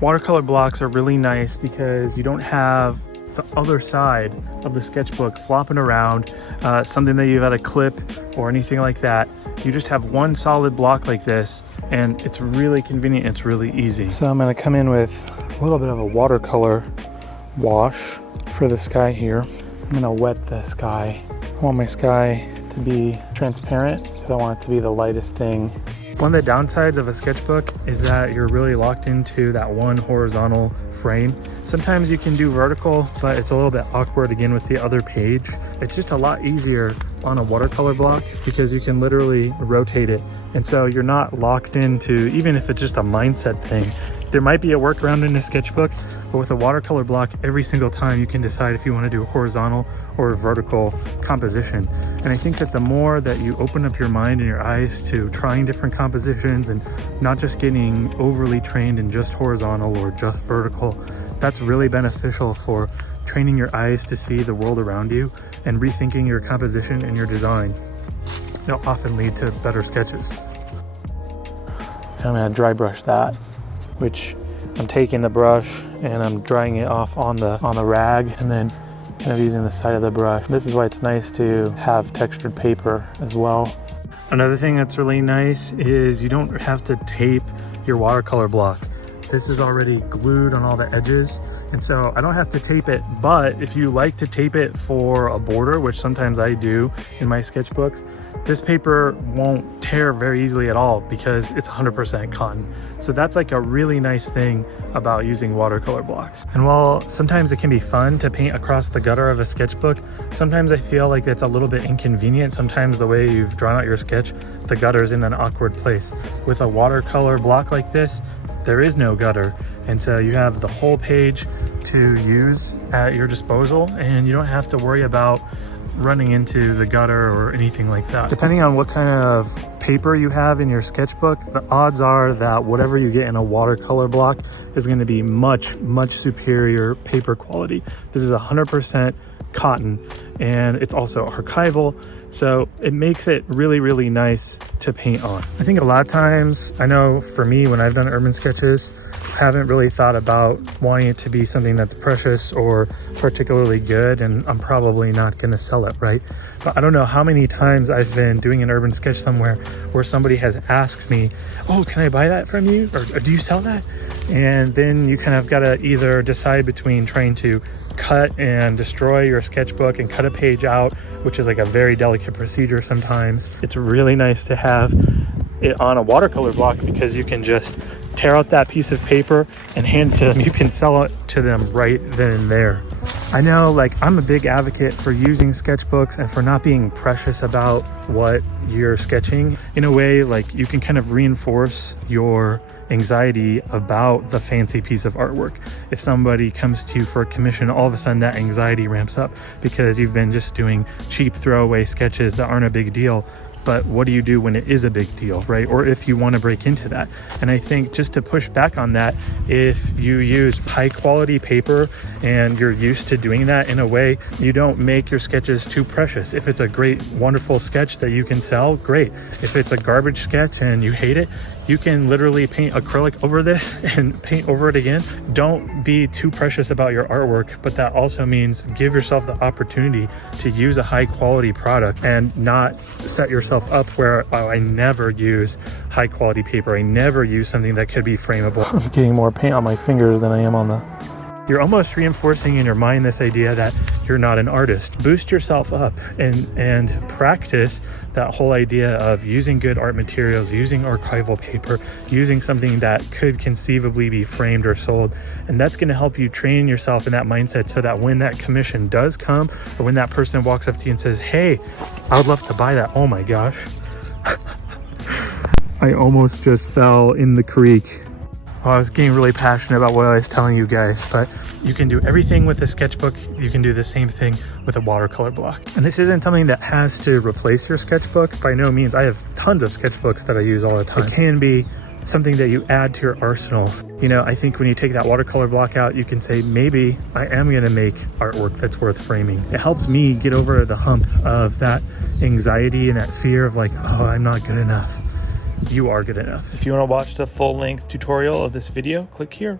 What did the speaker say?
Watercolor blocks are really nice because you don't have the other side of the sketchbook flopping around, something that you've got to clip or anything like that. You just have one solid block like this, and it's really convenient. It's really easy. So I'm going to come in with a little bit of a watercolor wash for the sky here. I'm going to wet the sky. I want my sky to be transparent because I want it to be the lightest thing. One of the downsides of a sketchbook is that you're really locked into that one horizontal frame. Sometimes you can do vertical, but it's a little bit awkward again with the other page. It's just a lot easier on a watercolor block because you can literally rotate it. And so you're not locked into, even if it's just a mindset thing, there might be a workaround in a sketchbook, but with a watercolor block, every single time you can decide if you want to do a horizontal or a vertical composition. And I think that the more that you open up your mind and your eyes to trying different compositions and not just getting overly trained in just horizontal or just vertical, that's really beneficial for training your eyes to see the world around you and rethinking your composition and your design. It'll often lead to better sketches. And I'm gonna dry brush that, which I'm taking the brush and I'm drying it off on the rag and then kind of using the side of the brush. This is why it's nice to have textured paper as well. Another thing that's really nice is you don't have to tape your watercolor block. This is already glued on all the edges, and so I don't have to tape it. But if you like to tape it for a border, which sometimes I do in my sketchbooks, this paper won't tear very easily at all because it's 100% cotton. So that's like a really nice thing about using watercolor blocks. And while sometimes it can be fun to paint across the gutter of a sketchbook, sometimes I feel like it's a little bit inconvenient. Sometimes the way you've drawn out your sketch, the gutter's in an awkward place. With a watercolor block like this, there is no gutter. And so you have the whole page to use at your disposal, and you don't have to worry about running into the gutter or anything like that. Depending on what kind of paper you have in your sketchbook, the odds are that whatever you get in a watercolor block is going to be much, much superior paper quality. This is 100% cotton, and it's also archival, so it makes it really, really nice to paint on. I think a lot of times, I know for me, when I've done urban sketches, I haven't really thought about wanting it to be something that's precious or particularly good, and I'm probably not going to sell it, right? But I don't know how many times I've been doing an urban sketch somewhere where somebody has asked me, oh, can I buy that from you? Or do you sell that? And then you kind of got to either decide between trying to cut and destroy your sketchbook and cut a page out, which is like a very delicate procedure sometimes. It's really nice to have it on a watercolor block because you can just tear out that piece of paper and hand it to them. You can sell it to them right then and there. I know, like, I'm a big advocate for using sketchbooks and for not being precious about what you're sketching. In a way, like, you can kind of reinforce your anxiety about the fancy piece of artwork. If somebody comes to you for a commission, all of a sudden that anxiety ramps up because you've been just doing cheap throwaway sketches that aren't a big deal. But what do you do when it is a big deal, right? Or if you want to break into that. And I think just to push back on that, if you use high quality paper and you're used to doing that in a way, you don't make your sketches too precious. If it's a great, wonderful sketch that you can sell, great. If it's a garbage sketch and you hate it, you can literally paint acrylic over this and paint over it again. Don't be too precious about your artwork, but that also means give yourself the opportunity to use a high quality product and not set yourself up where, oh, I never use high quality paper. I never use something that could be frameable. I'm getting more paint on my fingers than I am on the... You're almost reinforcing in your mind this idea that you're not an artist. Boost yourself up and practice that whole idea of using good art materials, using archival paper, using something that could conceivably be framed or sold. And that's going to help you train yourself in that mindset so that when that commission does come, or when that person walks up to you and says, hey, I would love to buy that. Oh my gosh. I almost just fell in the creek. Well, I was getting really passionate about what I was telling you guys, but you can do everything with a sketchbook. You can do the same thing with a watercolor block. And this isn't something that has to replace your sketchbook. By no means. I have tons of sketchbooks that I use all the time. It can be something that you add to your arsenal. You know, I think when you take that watercolor block out, you can say, maybe I am gonna make artwork that's worth framing. It helps me get over the hump of that anxiety and that fear of like, oh, I'm not good enough. You are good enough. If you want to watch the full-length tutorial of this video, click here.